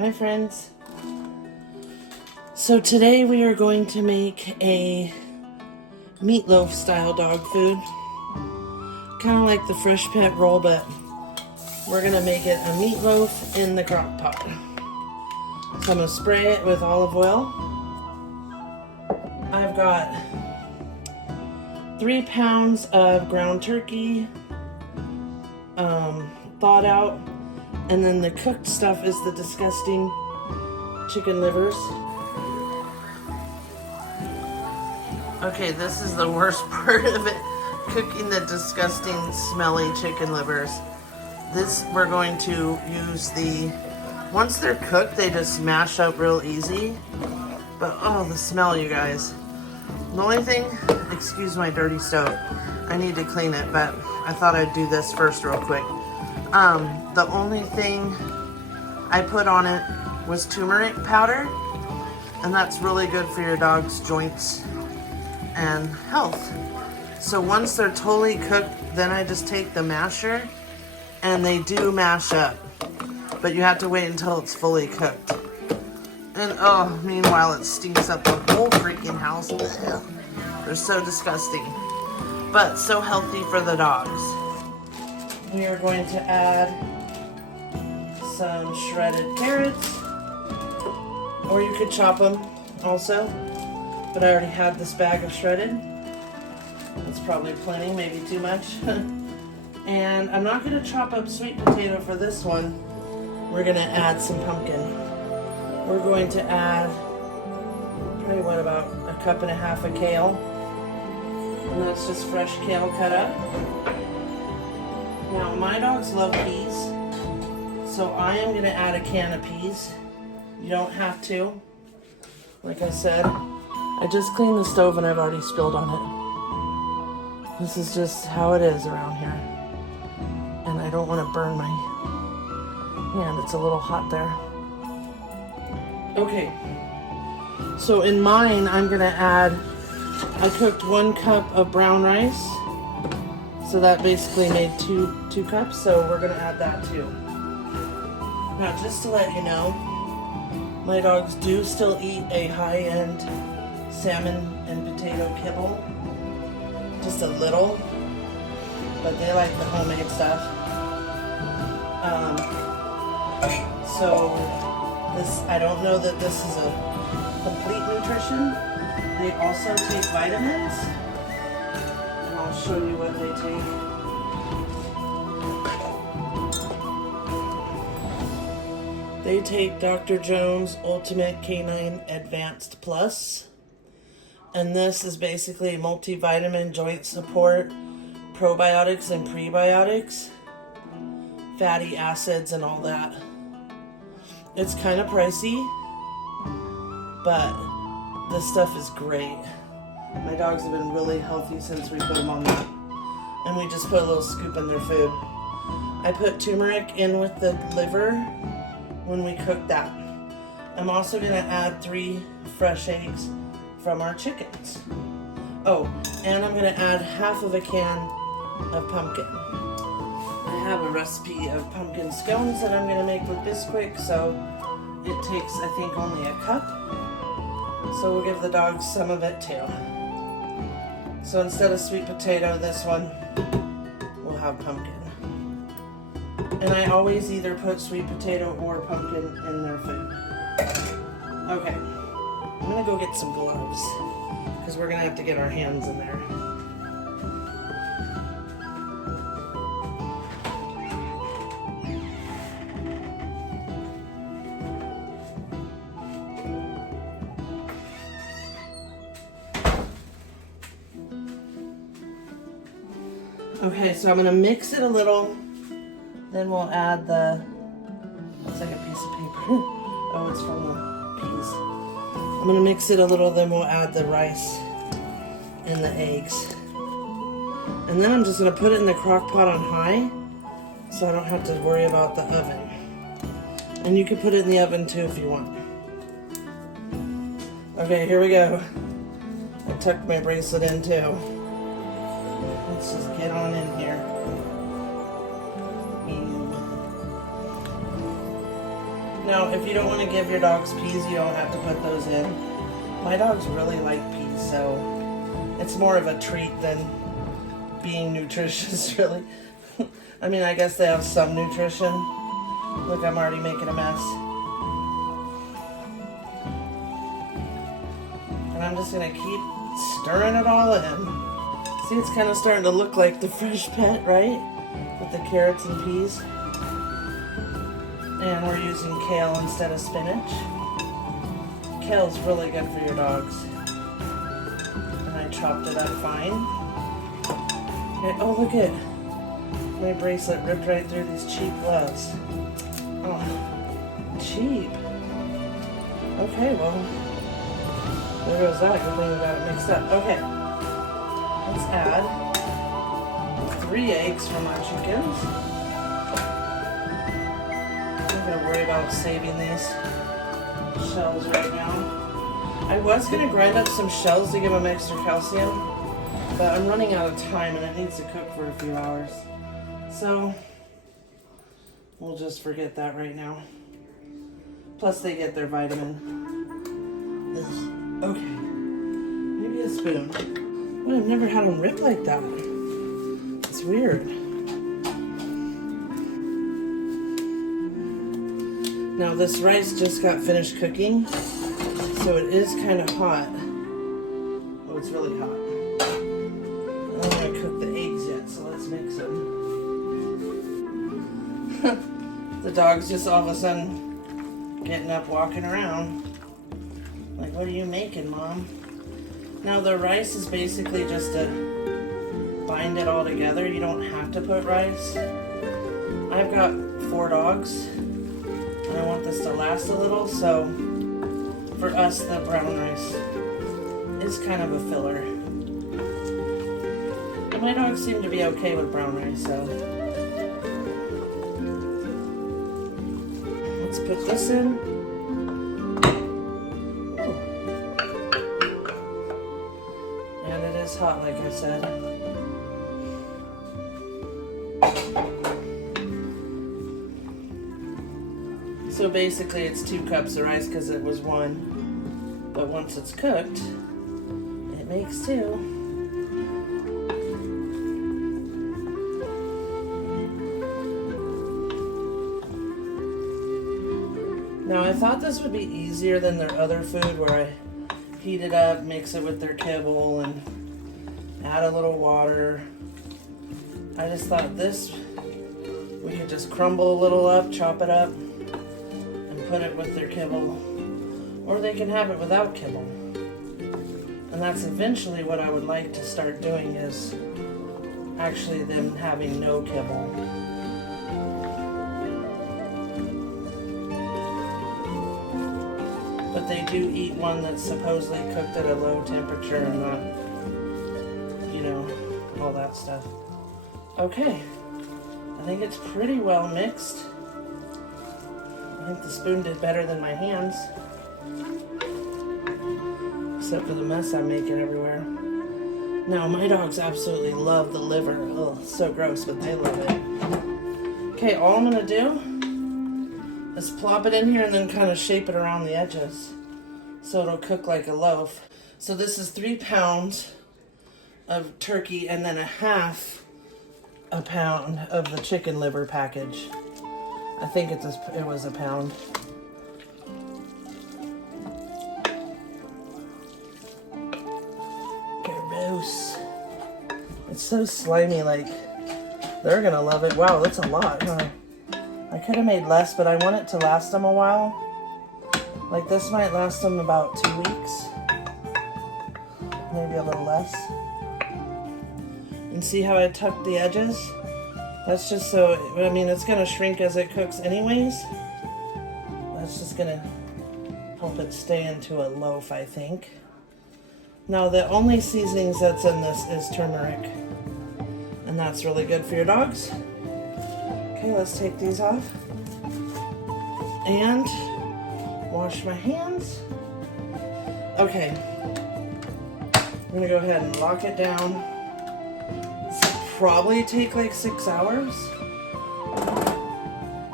Hi friends. So today we are going to make a meatloaf style dog food. Kind of like the fresh pet roll, but we're going to make it a meatloaf in the crock pot. So I'm going to spray it with olive oil. I've got 3 pounds of ground turkey, thawed out, and then the cooked stuff is the disgusting chicken livers. Okay, this is the worst part of it, cooking the disgusting smelly chicken livers. This, we're going to use once they're cooked, they just mash up real easy. But oh, the smell, you guys. The only thing, excuse my dirty stove, I need to clean it, but I thought I'd do this first real quick. The only thing I put on it was turmeric powder, and that's really good for your dog's joints and health. So once they're totally cooked, then I just take the masher, and they do mash up, but you have to wait until it's fully cooked. And oh, meanwhile it stinks up the whole freaking house. Ugh. They're so disgusting, but so healthy for the dogs. We are going to add some shredded carrots, or you could chop them also, but I already have this bag of shredded. That's probably plenty, maybe too much. And I'm not going to chop up sweet potato for this one. We're going to add some pumpkin. We're going to add probably about 1.5 cups of kale. And that's just fresh kale cut up. Now my dogs love peas, so I am going to add a can of peas. You don't have to. Like I said, I just cleaned the stove and I've already spilled on it. This is just how it is around here. And I don't want to burn my hand. It's a little hot there. Okay. So in mine, I'm going to add, I cooked 1 cup of brown rice. So that basically made two cups. So we're going to add that too. Now, just to let you know, my dogs do still eat a high-end salmon and potato kibble. Just a little. But they like the homemade stuff. So this, I don't know that this is a complete nutrition. They also take vitamins, and I'll show you what they take. They take Dr. Jones Ultimate Canine Advanced Plus, and this is basically multivitamin, joint support, probiotics and prebiotics, fatty acids and all that. It's kind of pricey, but this stuff is great. My dogs have been really healthy since we put them on that. And we just put a little scoop in their food. I put turmeric in with the liver when we cook that. I'm also going to add 3 fresh eggs from our chickens. Oh, and I'm going to add 1/2 can of pumpkin. I have a recipe of pumpkin scones that I'm going to make with Bisquick, so it takes, I think, only 1 cup. So we'll give the dogs some of it too. So instead of sweet potato, this one will have pumpkin. And I always either put sweet potato or pumpkin in their food. Okay, I'm going to go get some gloves, because we're going to have to get our hands in there. Okay, so I'm going to mix it a little, then we'll add looks like a piece of paper. Oh, it's from the peas. I'm going to mix it a little, then we'll add the rice and the eggs. And then I'm just going to put it in the crock pot on high, so I don't have to worry about the oven. And you can put it in the oven too if you want. Okay, here we go. I tucked my bracelet in too. Let's just get on in here. Now, if you don't want to give your dogs peas, you don't have to put those in. My dogs really like peas, so it's more of a treat than being nutritious, really. I mean, I guess they have some nutrition. Look, I'm already making a mess. And I'm just gonna keep stirring it all in. See, it's kind of starting to look like the Fresh Pet, right? With the carrots and peas. And we're using kale instead of spinach. Kale's really good for your dogs. And I chopped it up fine. And, oh, look at my bracelet ripped right through these cheap gloves. Oh, cheap. Okay, well, there goes that. Good thing we got it mixed up. Okay, let's add 3 eggs from our chickens. I'm not gonna worry about saving these shells right now. I was gonna grind up some shells to give them extra calcium, but I'm running out of time and it needs to cook for a few hours. So we'll just forget that right now. Plus they get their vitamin. Ugh. Okay, maybe a spoon. Well, I've never had them rip like that. It's weird. Now this rice just got finished cooking, so it is kind of hot. Oh, it's really hot. I don't want to cook the eggs yet, so let's mix them. The dog's just all of a sudden getting up, walking around. Like, what are you making, Mom? Now the rice is basically just to bind it all together. You don't have to put rice. I've got 4 dogs. And I want this to last a little, so for us the brown rice is kind of a filler. And my dogs seem to be okay with brown rice, so let's put this in. Ooh. And it is hot, like I said. So basically it's 2 cups of rice because it was 1. But once it's cooked, it makes 2. Now I thought this would be easier than their other food where I heat it up, mix it with their kibble, and add a little water. I just thought this, we could just crumble a little up, chop it up, put it with their kibble, or they can have it without kibble. And that's eventually what I would like to start doing, is actually them having no kibble. But they do eat one that's supposedly cooked at a low temperature and not, you know, all that stuff. Okay, I think it's pretty well mixed. I think the spoon did better than my hands. Except for the mess I'm making everywhere. Now, my dogs absolutely love the liver. Oh, so gross, but they love it. Okay, all I'm gonna do is plop it in here and then kind of shape it around the edges so it'll cook like a loaf. So this is 3 pounds of turkey and then 1/2 a pound of the chicken liver package. I think it was a pound. Gross. It's so slimy, like, they're gonna love it. Wow, that's a lot, huh? I could have made less, but I want it to last them a while. Like, this might last them about 2 weeks. Maybe a little less. And see how I tucked the edges? That's just so, I mean, it's gonna shrink as it cooks anyways. That's just gonna help it stay into a loaf, I think. Now, the only seasonings that's in this is turmeric. And that's really good for your dogs. Okay, let's take these off. And wash my hands. Okay. I'm gonna go ahead and lock it down. This will probably take like 6 hours.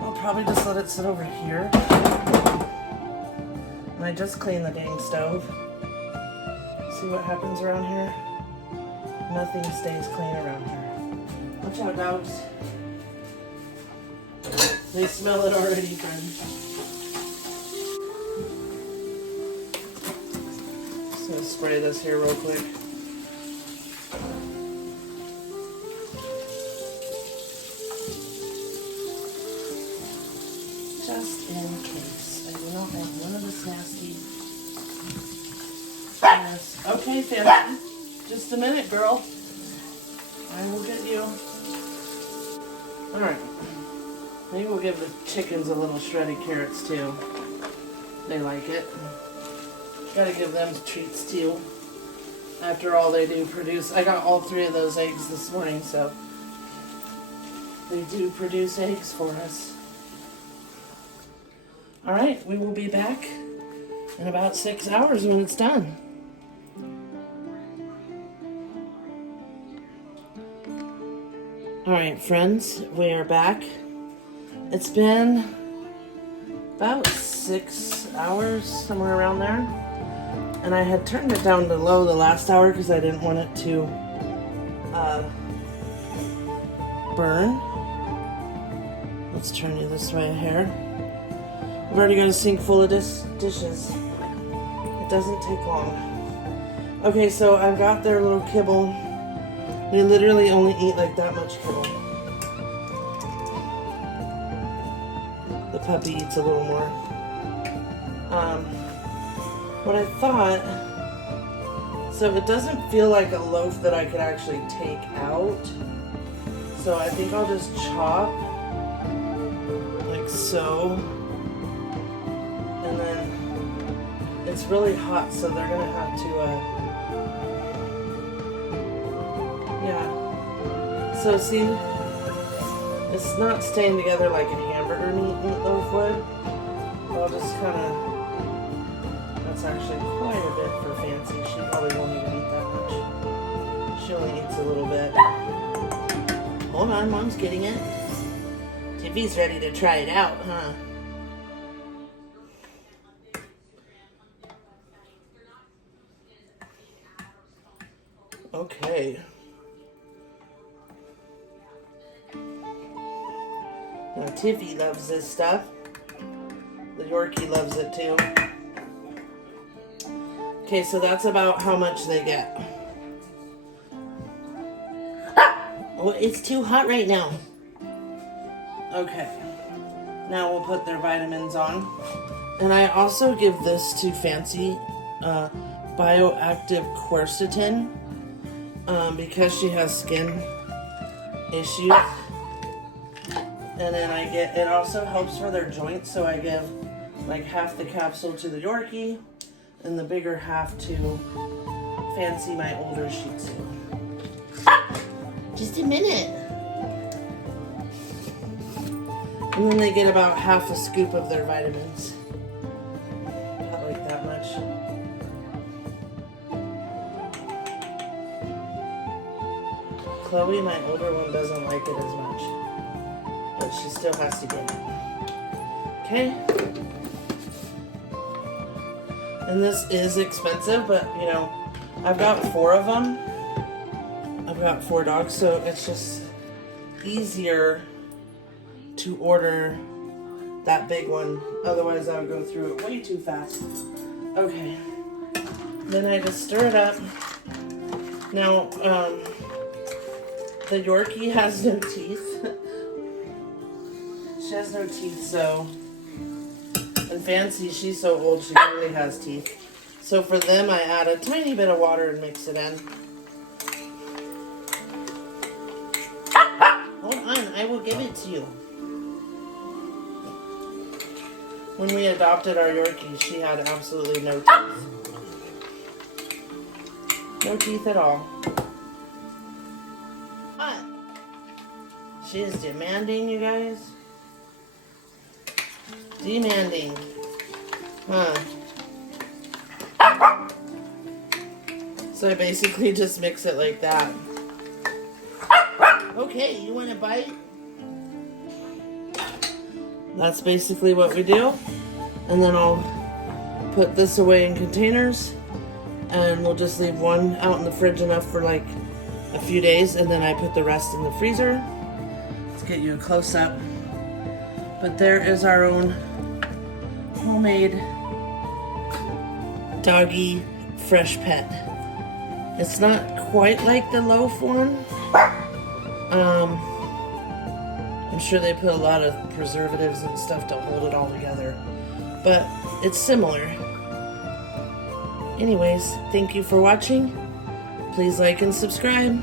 I'll probably just let it sit over here. And I just cleaned the dang stove. See what happens around here? Nothing stays clean around here. Watch out, dogs. They smell it already, friends. Just gonna spray this here real quick. Just in case. I do not want none of this nasty. Yes. Okay, Fancy. Just a minute, girl. I will get you. Alright. Maybe we'll give the chickens a little shredded carrots too. They like it. Gotta give them treats too. After all, they do produce. I got all 3 of those eggs this morning, so they do produce eggs for us. Alright, we will be back in about 6 hours when it's done. Alright, friends, we are back. It's been about 6 hours, somewhere around there. And I had turned it down to low the last hour because I didn't want it to burn. Let's turn you this way here. I've already got a sink full of dishes. It doesn't take long. Okay, so I've got their little kibble. They literally only eat like that much kibble. The puppy eats a little more. What I thought, so it doesn't feel like a loaf that I could actually take out. So I think I'll just chop like so. And then it's really hot, so they're gonna have to, yeah. So see, it's not staying together like a hamburger meatloaf would. I'll just kind of, that's actually quite a bit for Fancy. She probably won't even eat that much. She only eats a little bit. Hold on, Mom's getting it. Tiffy's ready to try it out, huh? Okay. Now Tiffy loves this stuff. The Yorkie loves it too. Okay, so that's about how much they get. Oh, it's too hot right now. Okay. Now we'll put their vitamins on. And I also give this to Fancy, bioactive quercetin, because she has skin issues. And then I get, it also helps for their joints, so I give like half the capsule to the Yorkie and the bigger half to Fancy, my older Shih Tzu. Just a minute. And then they get about half a scoop of their vitamins. Not like that much. Chloe, my older one, doesn't like it as much. But she still has to get it. Okay. And this is expensive, but you know, I've got 4 of them. I've got 4 dogs, so it's just easier to order that big one. Otherwise, I would go through it way too fast. Okay. Then I just stir it up. Now, the Yorkie has no teeth. She has no teeth, so... And Fancy, she's so old, she barely has teeth. So for them, I add a tiny bit of water and mix it in. Hold on, I will give it to you. When we adopted our Yorkie, she had absolutely no teeth. No teeth at all. What? She is demanding, you guys. Demanding. Huh. So I basically just mix it like that. Okay, you want a bite? That's basically what we do. And then I'll put this away in containers, and we'll just leave one out in the fridge enough for like a few days, and then I put the rest in the freezer. Let's get you a close-up. But there is our own homemade doggy fresh pet. It's not quite like the loaf one. I'm sure they put a lot of preservatives and stuff to hold it all together, but it's similar. Anyways, thank you for watching. Please like and subscribe.